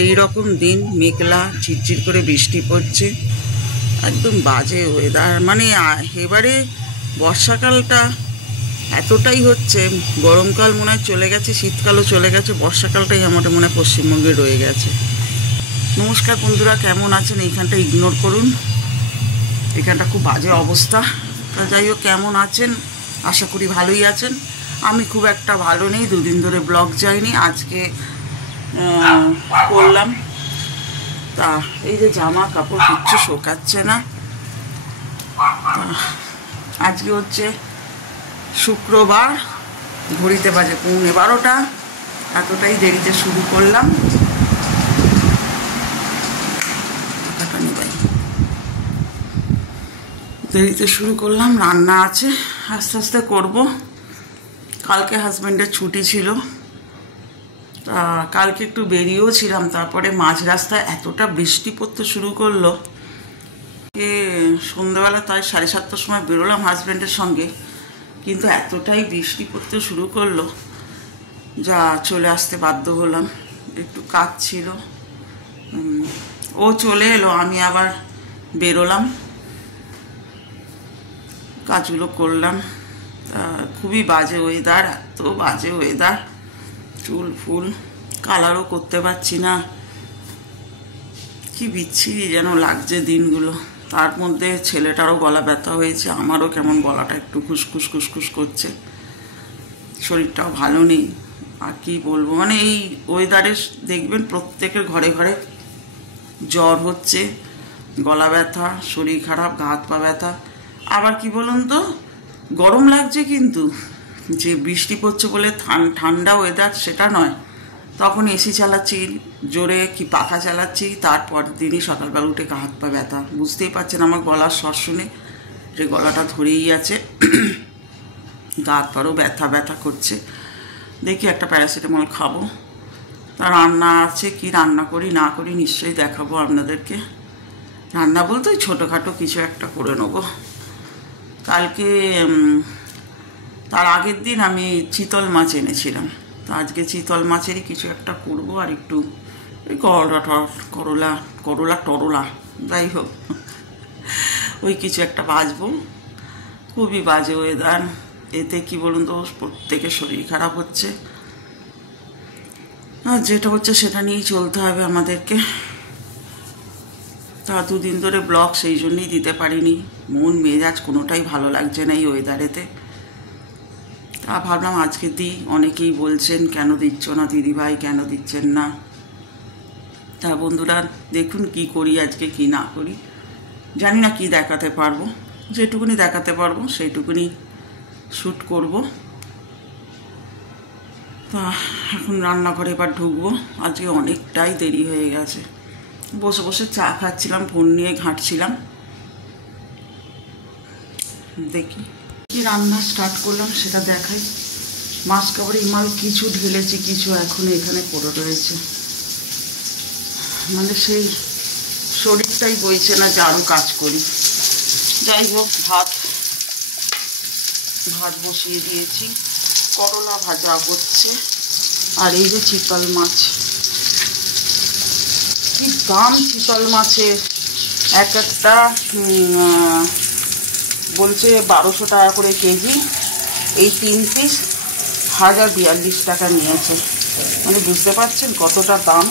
এই রকম দিন, মেঘলা ঝিরঝির করে বৃষ্টি পড়ছে, একদম বাজে ওয়েদার। মানে এবারে বর্ষাকালটা এতটাই হচ্ছে, গরমকাল মনে হয় চলে গেছে, শীতকালও চলে গেছে, বর্ষাকালটাই আমার মনে হয় পশ্চিমবঙ্গে রয়ে গেছে। নমস্কার বন্ধুরা, কেমন আছেন? এইখানটা ইগনোর করুন, এখানটা খুব বাজে অবস্থা। তা যাই হোক, কেমন আছেন? আশা করি ভালোই আছেন। আমি খুব একটা ভালো নেই, দুদিন ধরে ব্লগ যাইনি, আজকে করলাম। তা এই যে জামা কাপড় কিচ্ছু শোকাচ্ছে না। আজকে হচ্ছে শুক্রবার, ঘড়িতে বাজে 11:15। এতটাই দেরিতে শুরু করলাম। দেরিতে শুরু করলাম, রান্না আছে, আস্তে আস্তে করব। কালকে হাজব্যান্ডের ছুটি ছিল, তা কালকে একটু বেরিয়েও ছিলাম। তারপরে মাঝ রাস্তায় এতটা বৃষ্টি পড়তে শুরু করলো যে সন্ধ্যাবেলা তাই 7:30টার সময় বেরোলাম হাজব্যান্ডের সঙ্গে, কিন্তু এতটাই বৃষ্টি পড়তে শুরু করলো যা চলে আসতে বাধ্য হলাম। একটু কাজ ছিল, ও চলে এলো, আমি আবার বেরোলাম, কাজগুলো করলাম। তা খুবই বাজে ওয়েদার, এত বাজে ওয়েদার, চুল ফুল কালারও করতে পারছি না, কি বিচ্ছিরি যেন লাগছে দিনগুলো। তার মধ্যে ছেলেটারও গলা ব্যথা হয়েছে, আমারও কেমন গলাটা একটু খুসখুস খুসখুস করছে, শরীরটাও ভালো নেই। আর কি বলবো, মানে এই ওয়েদারে দেখবেন প্রত্যেকের ঘরে ঘরে জ্বর হচ্ছে, গলা ব্যথা, শরীর খারাপ, গা হাত পা ব্যথা। আবার কি বলুন তো, গরম লাগছে কিন্তু যে বৃষ্টি পড়ছে বলে ঠান্ডা ওয়েদার সেটা নয়। তখন এসি চালাচ্ছি জোরে, কি পাখা চালাচ্ছি, তারপর দিনই সকালবেলা উঠে গা হাত পা ব্যথা। বুঝতেই পারছেন আমার গলার স্বর শুনে যে গলাটা ধরেই আছে, গা হাত পারও ব্যথা ব্যথা করছে। দেখি একটা প্যারাসিটামল খাবো। তা রান্না আছে, কি রান্না করি না করি নিশ্চয়ই দেখাবো আপনাদেরকে। রান্না বলতে ওই ছোটোখাটো কিছু একটা করে নেবো। কালকে তার আগের দিন আমি চিতল মাছ এনেছিলাম, তা আজকে চিতল মাছেরই কিছু একটা করবো। আর একটু ওই করলা যাই হোক, ওই কিছু একটা ভাজবো। খুবই বাজে ওয়েদার, এতে কি বলুন তো প্রত্যেকের শরীর খারাপ হচ্ছে। আর যেটা হচ্ছে সেটা নিয়েই চলতে হবে আমাদেরকে। তা দুদিন ধরে ব্লগ সেই জন্যই দিতে পারিনি, মন মেজাজ কোনোটাই ভালো লাগছে না এই ওয়েদারেতে। তা ভাবলাম আজকে দিই। অনেকেই বলছেন কেন দিচ্ছ না দিদিভাই, কেন দিচ্ছেন না। তা বন্ধুরা দেখুন কি করি আজকে, কি না করি জানি না, কি দেখাতে পারবো, যেটুকুনি দেখাতে পারবো সেইটুকুনি শ্যুট করব। তা এখন রান্নাঘরে এবার ঢুকবো, আজকে অনেকটাই দেরি হয়ে গেছে। বসে বসে চা খাচ্ছিলাম, ফোন নিয়ে ঘাঁটছিলাম। দেখি কি রান্না স্টার্ট করলাম সেটা দেখাই। মাছ কাবারি মাল কিছু ঢেলেছি, কিছু এখনো এখানে পড়ে রয়েছে। মানে সেই শরীরটাই বইছে না যে আরও কাজ করি। যাই হোক, ভাত বসিয়ে দিয়েছি, করলা ভাজা হচ্ছে। আর এই যে চিতল মাছ, কি দাম চিতল মাছের! এক একটা বলছে 1200 টাকা করে কেজি। এই 3 পিস 1042 টাকা নিয়েছে। মানে বুঝতে পারছেন কতটা দাম।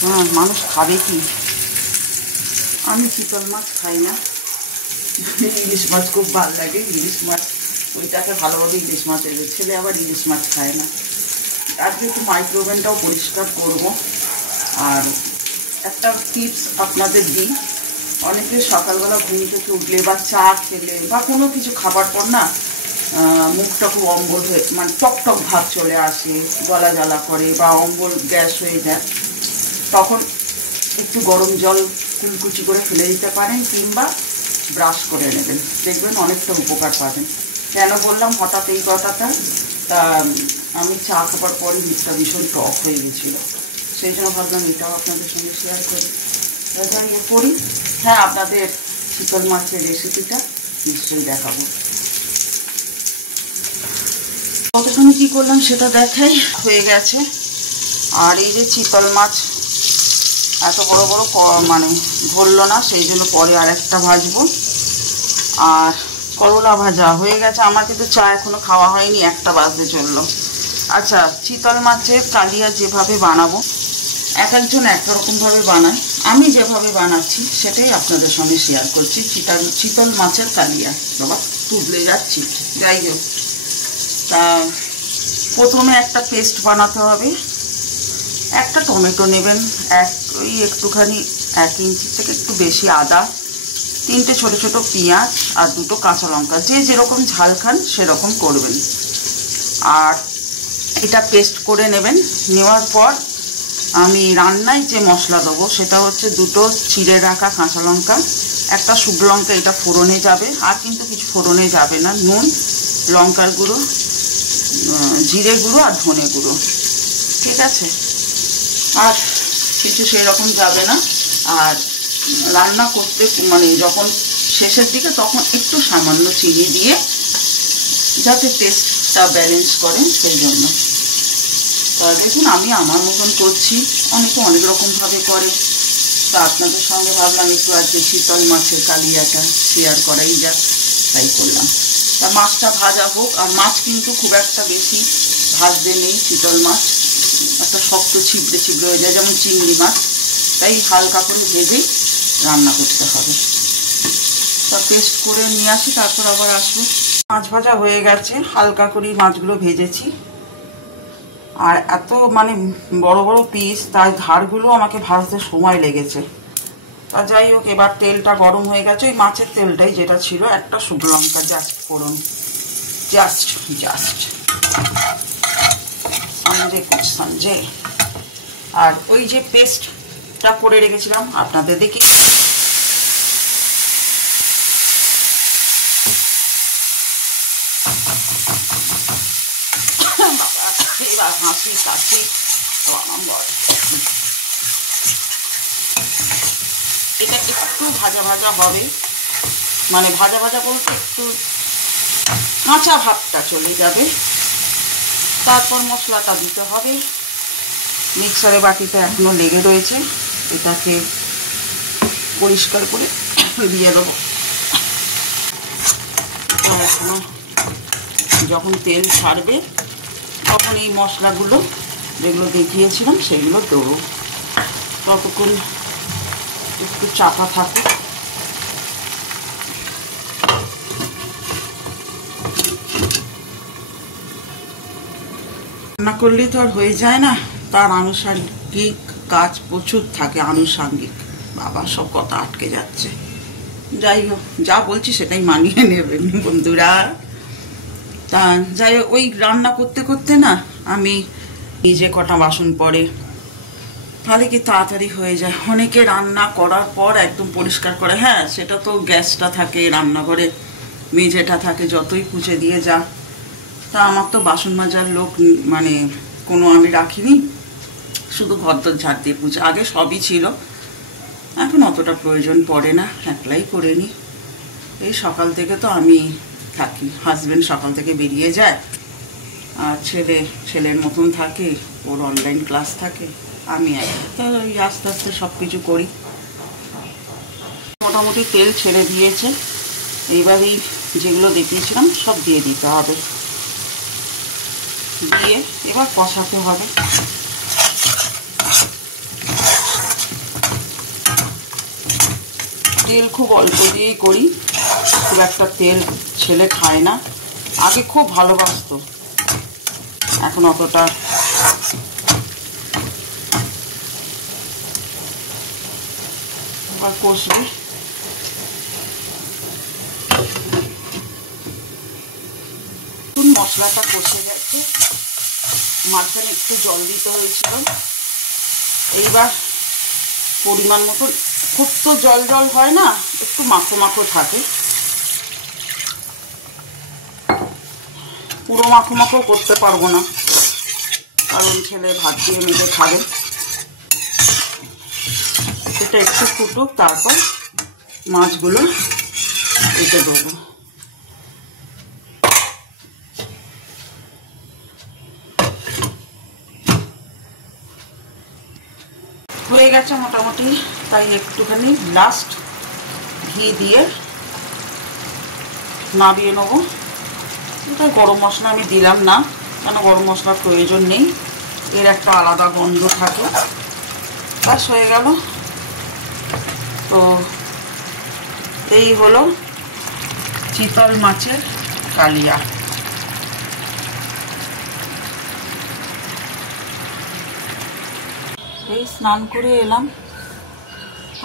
হ্যাঁ, মানুষ খাবে কি? আমি চিতল মাছ খাই না, ইলিশ মাছ খুব ভালো লাগে। ইলিশ মাছ ওইটাকে ভালোভাবে ইলিশ মাছ এলে, ছেলে আবার ইলিশ মাছ খায় না। আজকে একটু মাইক্রোওভেনটাও পরিষ্কার করব। আর একটা টিপস আপনাদের দিই, অনেকে সকালবেলা ঘুম থেকে উঠলে বা চা খেলে বা কোনো কিছু খাবার পর না মুখটা খুব অম্বল হয়ে, মানে টকটক ভাব চলে আসে, গলা জ্বালা করে বা অম্বল গ্যাস হয়ে যায়। তখন একটু গরম জল কুলকুচি করে ফেলে দিতে পারেন, কিংবা ব্রাশ করে নেবেন, দেখবেন অনেকটা উপকার পাবেন। কেন বললাম হঠাৎ এই কথাটা, তা আমি চা খাবার পরে মুখটা ভীষণ টক হয়ে গেছিল, সেই জন্য ভাবলাম এটাও আপনাদের সঙ্গে শেয়ার করি। করি হ্যাঁ, আপনাদের চিতল মাছের রেসিপিটা নিশ্চয়ই দেখাবো। কতক্ষণ কি করলাম সেটা দেখাই। হয়ে গেছে। আর এই যে চিতল মাছ এত বড় বড় মানে ধরলো না, সেই জন্য পরে আর একটা ভাজবো। আর করলা ভাজা হয়ে গেছে। আমার কিন্তু চা এখনো খাওয়া হয়নি, 1টা বাজতে চললো। আচ্ছা, চিতল মাছের কালিয়া যেভাবে বানাবো, এক একজন এক রকমভাবে বানায়, আমি যেভাবে বানাচ্ছি সেটাই আপনাদের সঙ্গে শেয়ার করছি। চিতল মাছের কালিয়া। বাবা তুবলে যাচ্ছি। যাই হোক, তা প্রথমে একটা পেস্ট বানাতে হবে। একটা টমেটো নেবেন, ওই একটুখানি 1 ইঞ্চি থেকে একটু বেশি আদা, 3টে ছোট ছোট পেঁয়াজ আর 2টো কাঁচা লঙ্কা। যে যেরকম ঝাল খান সেরকম করবেন। আর এটা পেস্ট করে নেবেন। নেওয়ার পর আমি রান্নায় যে মশলা দেবো সেটা হচ্ছে 2টো চিড়ে রাখা কাঁচা লঙ্কা, একটা শুকনো লঙ্কা, এটা ফোড়নে যাবে। আর কিন্তু কিছু ফোড়নে যাবে না। নুন, লঙ্কার গুঁড়ো, জিরে গুঁড়ো আর ধনে গুঁড়ো, ঠিক আছে? আর কিছু সেরকম যাবে না। আর রান্না করতে মানে যখন শেষের দিকে তখন একটু সামান্য চিনি দিয়ে, যাতে টেস্টটা ব্যালেন্স করে সেই জন্য। তা দেখুন, আমি আমার মতন করছি, অনেকে অনেক রকমভাবে করে। তা আপনাদের সঙ্গে ভাবলাম একটু আজকে শীতল মাছের কালিয়াটা শেয়ার করাই যাক, তাই করলাম। তা মাছটা ভাজা হোক। আর মাছ কিন্তু খুব একটা বেশি ভাজতে নেই। চিতল মাছ একটা শক্ত ছিবড়ে ছিবড়ে হয়ে যায়, যেমন চিংড়ি মাছ, তাই হালকা করে ভেজেই রান্না করতে হবে। তা পেস্ট করে নিয়ে আসি, তারপর আবার আসবো। মাছ ভাজা হয়ে গেছে, হালকা করেই মাছগুলো ভেজেছি। আর এত মানে বড় বড় পিস, তাই ধারগুলো আমাকে ভাজতে সময় লেগেছে। তা যাই হোক, এবার তেলটা গরম হয়ে গেছে। ওই মাছের তেলটাই যেটা ছিল, একটা শুকনো লঙ্কা জাস্ট ফোড়ন, জাস্ট সঞ্জে। আর ওই যে পেস্টটা করে রেখেছিলাম আপনাদের দেখে, এবার হাসি কাশি এটা একটু ভাজা ভাজা হবে। মানে ভাজা ভাজা বলতে একটু কাঁচা ভাবটা চলে যাবে। তারপর মশলাটা দিতে হবে। মিক্সারে বাটিতে এখনো লেগে রয়েছে, এটাকে পরিষ্কার করে দিয়ে দেবো। এখনো যখন তেল ছাড়বে তখন এই মশলাগুলো যেগুলো দেখিয়েছিলাম সেগুলো দেবো। ততক্ষণ একটু চাপা থাকে। রান্না করলে তো আর হয়ে যায় না, তার আনুষঙ্গিক কাজ প্রচুর থাকে। আনুষঙ্গিক, বাবা সব কথা আটকে যাচ্ছে। যাই হোক, যা বলছি সেটাই মানিয়ে নেবেন বন্ধুরা। তা যাই হোক, ওই রান্না করতে করতে না আমি নিজে কটা বাসন পড়ে, তাহলে কি তাড়াতাড়ি হয়ে যায়। অনেকে রান্না করার পর একদম পরিষ্কার করে, হ্যাঁ সেটা তো গ্যাসটা থাকে, রান্নাঘরে মেঝেটা থাকে, যতই পুছে দিয়ে যা। তা আমার তো বাসন মাজার লোক মানে কোনো আমি রাখিনি, শুধু ঘরদোর ঝাড় দিয়ে পুছে। আগে সবই ছিল, এখন অতটা প্রয়োজন পড়ে না, একলাই করে নিই। এই সকাল থেকে তো আমি থাকি, হাজব্যান্ড সকাল থেকে বেরিয়ে যায়, আর ছেলের মতন থাকে, ওর অনলাইন ক্লাস থাকে, আমি তো ওই আস্তে আস্তে সব কিছু করি। মোটামুটি তেল ছেড়ে দিয়েছে। এইভাবেই যেগুলো দেখিয়েছিলাম সব দিয়ে দিতে হবে, দিয়ে এবার কষাতে হবে। তেল খুব অল্প দিয়েই করি, খুব একটা তেল ছেলে খায় না। আগে খুব ভালোবাসতো, এখন অতটা। এবার কষবে। মশলাটা কষে গেছে, মাঝখানে একটু জল দিতে হয়েছিল। এইবার পরিমাণ মতো, খুব তো জল জল হয় না, একটু মাখো মাখো থাকে। পুরো মাখো মাখো করতে পারবো না, কারণ ছেলে ভাত দিয়ে মেখে খাবে। এটা একটু ফুটুক, তারপর মাছগুলো এতে দেবো। হয়ে গেছে মোটামুটি, তাই একটুখানি লাস্ট ঘি দিয়ে নাড়িয়ে নেবো। এটা গরম মশলা আমি দিলাম না, কেন গরম মশলার প্রয়োজন নেই, এর একটা আলাদা গন্ধ থাকে। ব্যাস হয়ে গেল। তো এই হলো চিতল মাছের কালিয়া। এই স্নান করে এলাম,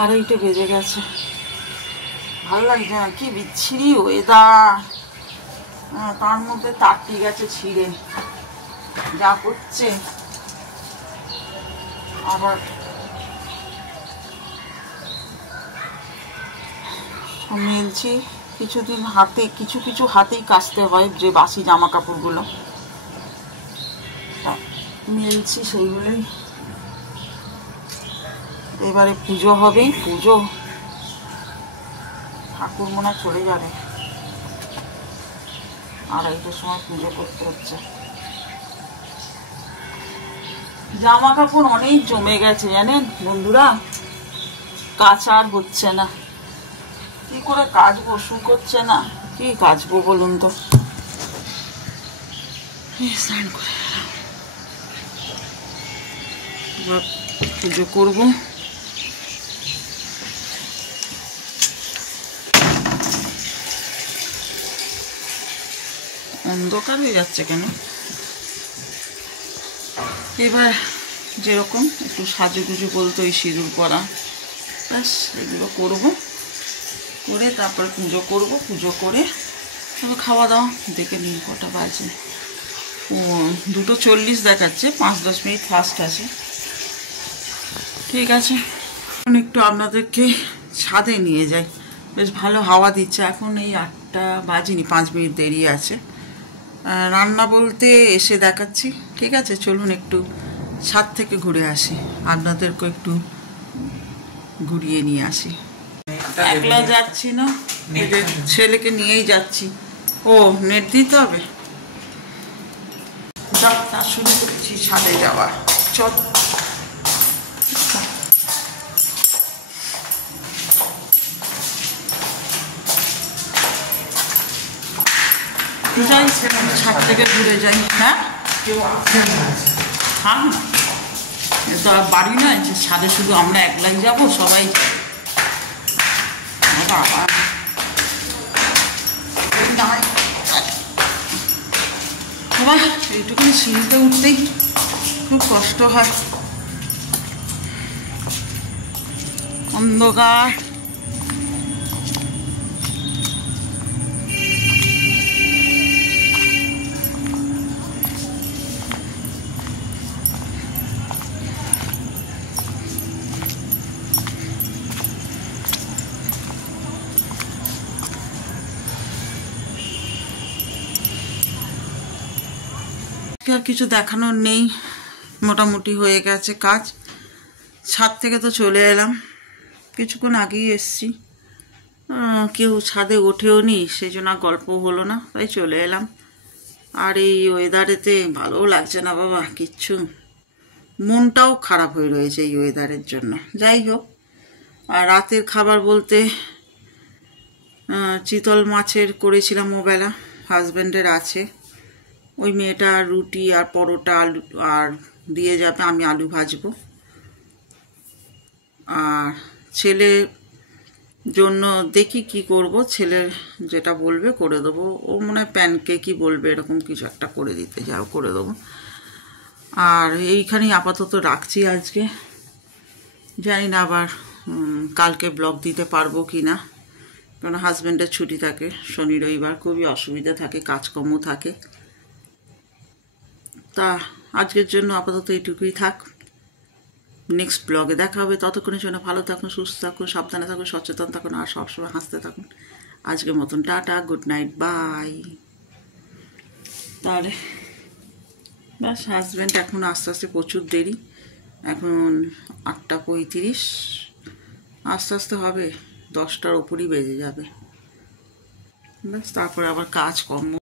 আর এইটা বেজে গেছে। ভালো লাগছে না, কি বিচ্ছিরি ওয়েদার, তার মধ্যে তাঁতি গেছে ছিঁড়ে, যা করছে। আবার মেলছি কিছুদিন, হাতে কিছু কিছু হাতেই কাচতে হয়, যে বাসি জামা কাপড়গুলো মেলছি সেইগুলোই। এবারে পুজো হবে, পুজো ঠাকুর মনে হয় চলে যাবে, 2:30টার সময় পুজো করতে হচ্ছে। জামা কাপড় অনেক জমে গেছে জানেন বন্ধুরা, কাচা আর হচ্ছে না। কি করে কাচবো, শুকোচ্ছে না, কি কাচবো বলুন তো। স্নান করে এবার পুজো করবো। অন্ধকার হয়ে যাচ্ছে কেন? এবার যেরকম একটু সাজুগুজু বলতো, এই সিঁদুর পরা, ব্যাস এগুলো করবো, করে তারপর পুজো করব। পুজো করে তবে খাওয়া দাওয়া। দেখে নিন কটা বাজে, 2:40 দেখাচ্ছে, 5-10 মিনিট ফাস্ট আছে। ঠিক আছে, এখন একটু আপনাদেরকে ছাদে নিয়ে যাই, বেশ ভালো হাওয়া দিচ্ছে। এখন এই 8টা বাজেনি, 5 মিনিট দেরি আছে। রান্না বলতে এসে দেখাচ্ছি। ঠিক আছে, চলুন একটু ছাদ থেকে ঘুরে আসি, আপনাদেরকে একটু ঘুরিয়ে নিয়ে আসি। একলা যাচ্ছি না, ছেলেকে নিয়েই যাচ্ছি। ও নেট দিতে হবে, যাত্রা শুরু করেছি ছাদে যাওয়া। চল যাই, ছাদ থেকে ঘুরে যাই। হ্যাঁ হ্যাঁ, তো আর বাড়ি নয় যে ছাদে শুধু আমরা একলাই যাবো, সবাই বাবা। এইটুকুনি সিঁড়িতে উঠতেই খুব কষ্ট হয়, অন্ধকার। আর কিছু দেখানোর নেই, মোটামুটি হয়ে গেছে কাজ। ছাদ থেকে তো চলে এলাম, কিছুক্ষণ আগেই এসছি। কেউ ছাদে ওঠেও নি, সেই জন্য গল্প হলো না, তাই চলে এলাম। আর এই ওয়েদারেতে ভালোও লাগছে না বাবা কিচ্ছু, মনটাও খারাপ হয়ে রয়েছে এই ওয়েদারের জন্য। যাই হোক, আর রাতের খাবার বলতে চিতল মাছের করেছিলাম ওবেলা, হাজব্যান্ডের আছে, ওই মেয়েটা রুটি আর পরোটা আলু আর দিয়ে যাবে, আমি আলু ভাজবো। আর ছেলের জন্য দেখি কি করব, ছেলের যেটা বলবে করে দেবো। ও মনে হয় প্যানকেকই বলবে, এরকম কিছু একটা করে দিতে, যাও করে দেবো। আর এইখানেই আপাতত রাখছি আজকে, জানি না আবার কালকে ব্লগ দিতে পারবো কি না, কারণ হাজব্যান্ডের ছুটি থাকে শনি রবিবার, খুবই অসুবিধা থাকে, কাজকর্ম থাকে। তা আজকের জন্য আপাতত এইটুকুই থাক, নেক্সট ব্লগে দেখা হবে। ততক্ষণের জন্য ভালো থাকুন, সুস্থ থাকুন, সাবধানে থাকুন, সচেতন থাকুন, আর সবসময় হাসতে থাকুন। আজকের মতন টাটা, গুড নাইট, বাই। তাহলে ব্যাস, হাজব্যান্ড এখন আস্তে আস্তে, প্রচুর দেরি, এখন 8:35, আস্তে আস্তে হবে 10টার ওপরই বেজে যাবে। ব্যাস তারপরে আবার কাজকর্ম।